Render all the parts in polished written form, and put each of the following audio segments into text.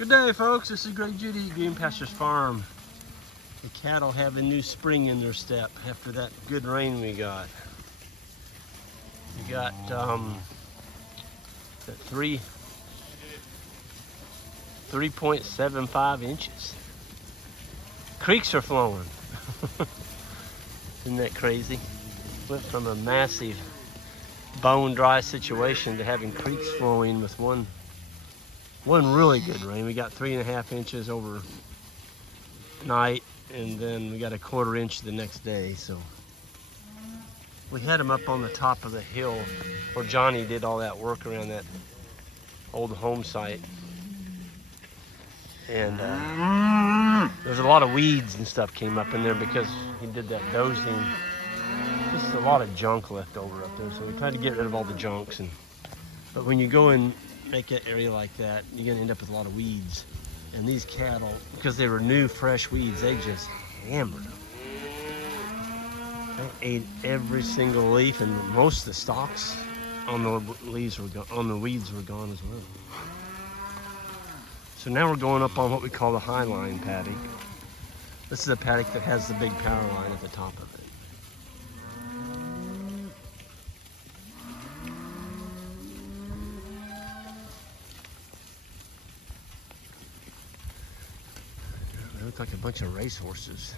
Good day, folks. This is Greg Judy, Green Pastures Farm. The cattle have a new spring in their step after that good rain we got. We got 3.75 inches. Creeks are flowing. Isn't that crazy? Went from a massive bone dry situation to having creeks flowing with one really good rain. We got 3.5 inches overnight, and then we got 1/4 inch the next day. So we had them up on the top of the hill where Johnny did all that work around that old home site. And there's a lot of weeds and stuff came up in there because he did that dozing. Just a lot of junk left over up there, so we tried to get rid of all the junks. But when you go and make an area like that, you're gonna end up with a lot of weeds. And these cattle, because they were new, fresh weeds, they just hammered them. They ate every single leaf, and most of the stalks on the leaves were on the weeds were gone as well. So now we're going up on what we call the high line paddock. This is a paddock that has the big power line at the top of it. They look like a bunch of racehorses.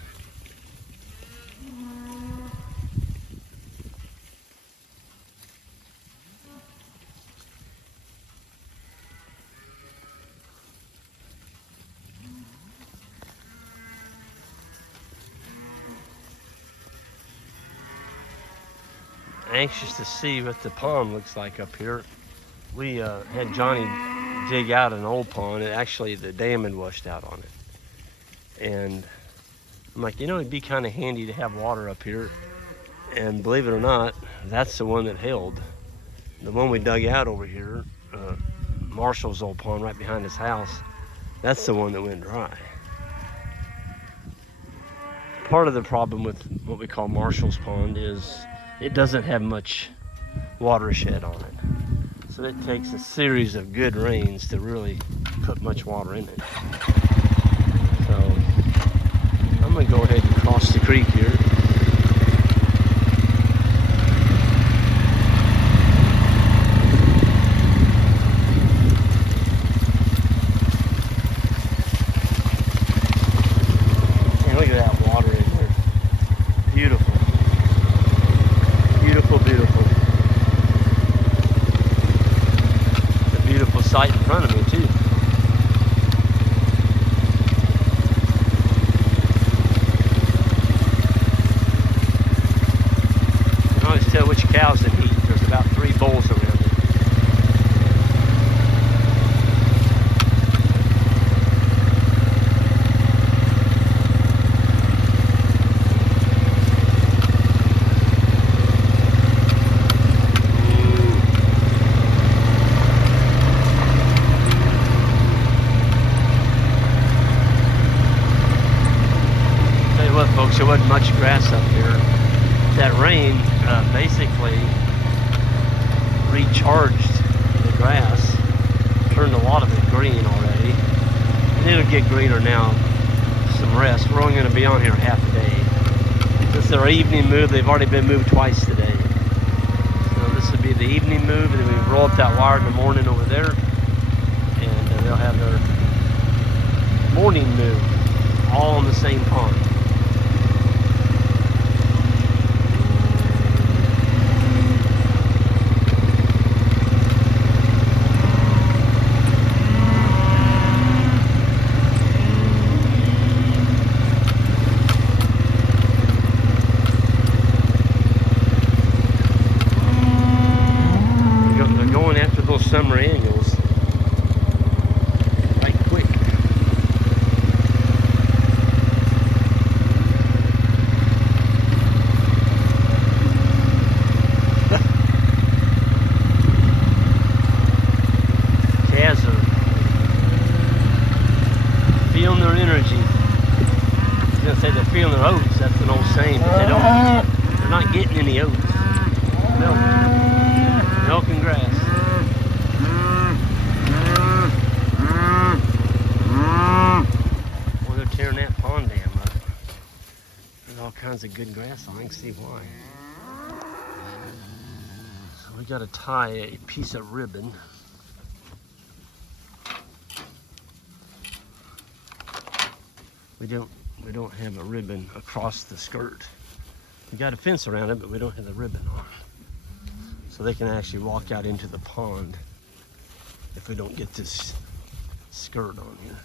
Anxious to see what the pond looks like up here. We had Johnny dig out an old pond, and actually the dam had washed out on it. And I'm like, it'd be kind of handy to have water up here. And believe it or not, that's the one that held. The one we dug out over here, Marshall's old pond right behind his house, that's the one that went dry. Part of the problem with what we call Marshall's pond is it doesn't have much watershed on it. So it takes a series of good rains to really put much water in it. So I'm gonna go ahead and cross the creek here. And look at that water in there. Beautiful. Beautiful, beautiful. It's a beautiful sight in front of me too. Tell which cows that eat. There's about 3 bulls around it. Tell you what, folks, there wasn't much grass up here. That rain basically recharged the grass, turned a lot of it green already, and it'll get greener now. Some rest. We're only going to be on here half a day. This is our evening move. They've already been moved twice today. So this would be the evening move, and then we roll up that wire in the morning over there, and they'll have their morning move all on the same pond. Summer annuals right quick. Calves are feeling their energy. I was gonna say they're feeling their oats. That's an old saying, but they're not getting any oats. Milk and grass. kinds of good grass on. I can see why. So we got to tie a piece of ribbon. We don't have a ribbon across the skirt. We got a fence around it, but we don't have the ribbon on. So they can actually walk out into the pond if we don't get this skirt on here.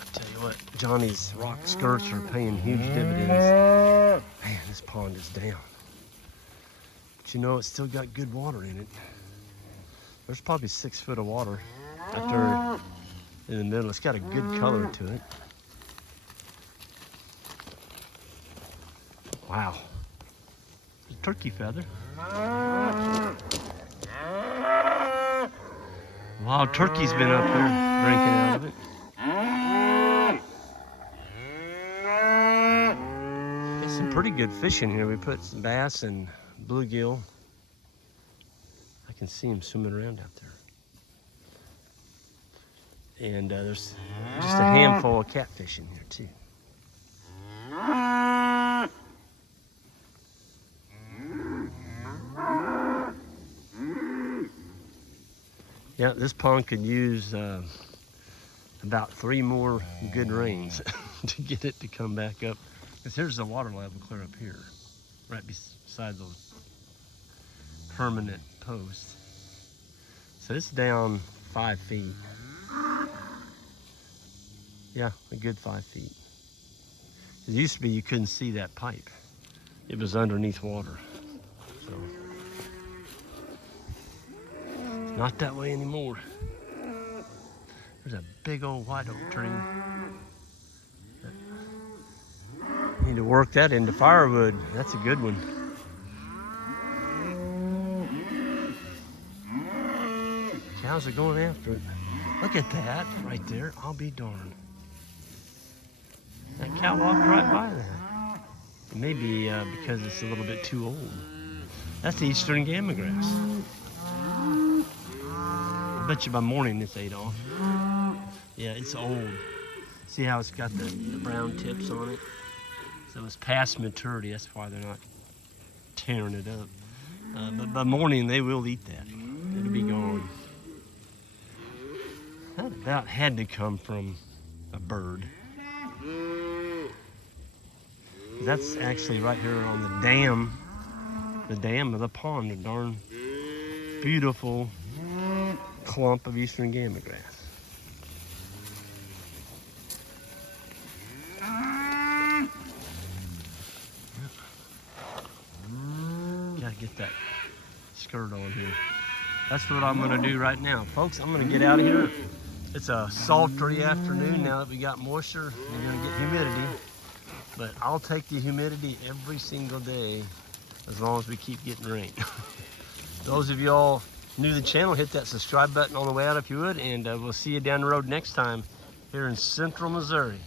I tell you what, Johnny's rock skirts are paying huge dividends. Man, this pond is down. But you know, it's still got good water in it. There's probably 6 foot of water up there in the middle. It's got a good color to it. Wow. There's a turkey feather. Wild turkey's been up there drinking out of it. There's some pretty good fish in here. We put some bass and bluegill. I can see them swimming around out there. And there's just a handful of catfish in here too. Yeah, this pond could use about 3 more good rains to get it to come back up. Because here's the water level clear up here, right beside those permanent posts. So it's down 5 feet. Yeah, a good 5 feet. It used to be you couldn't see that pipe. It was underneath water. So it's not that way anymore. There's a big old white oak tree. Need to work that into firewood. That's a good one. Cows are going after it. Look at that right there. I'll be darned. That cow walked right by that. Maybe because it's a little bit too old. That's eastern gamma grass. I bet you by morning it's ate off. Yeah, it's old. See how it's got the brown tips on it? So it's past maturity. That's why they're not tearing it up. But by morning they will eat that. It'll be gone. That about had to come from a bird. That's actually right here on the dam of the pond, a darn beautiful clump of eastern gamma grass. Gotta get that skirt on here. That's what I'm gonna do right now. Folks, I'm gonna get out of here. It's a sultry afternoon now that we got moisture. You're gonna get humidity. But I'll take the humidity every single day as long as we keep getting rain. Those of y'all new to the channel, hit that subscribe button on the way out if you would, and we'll see you down the road next time here in central Missouri.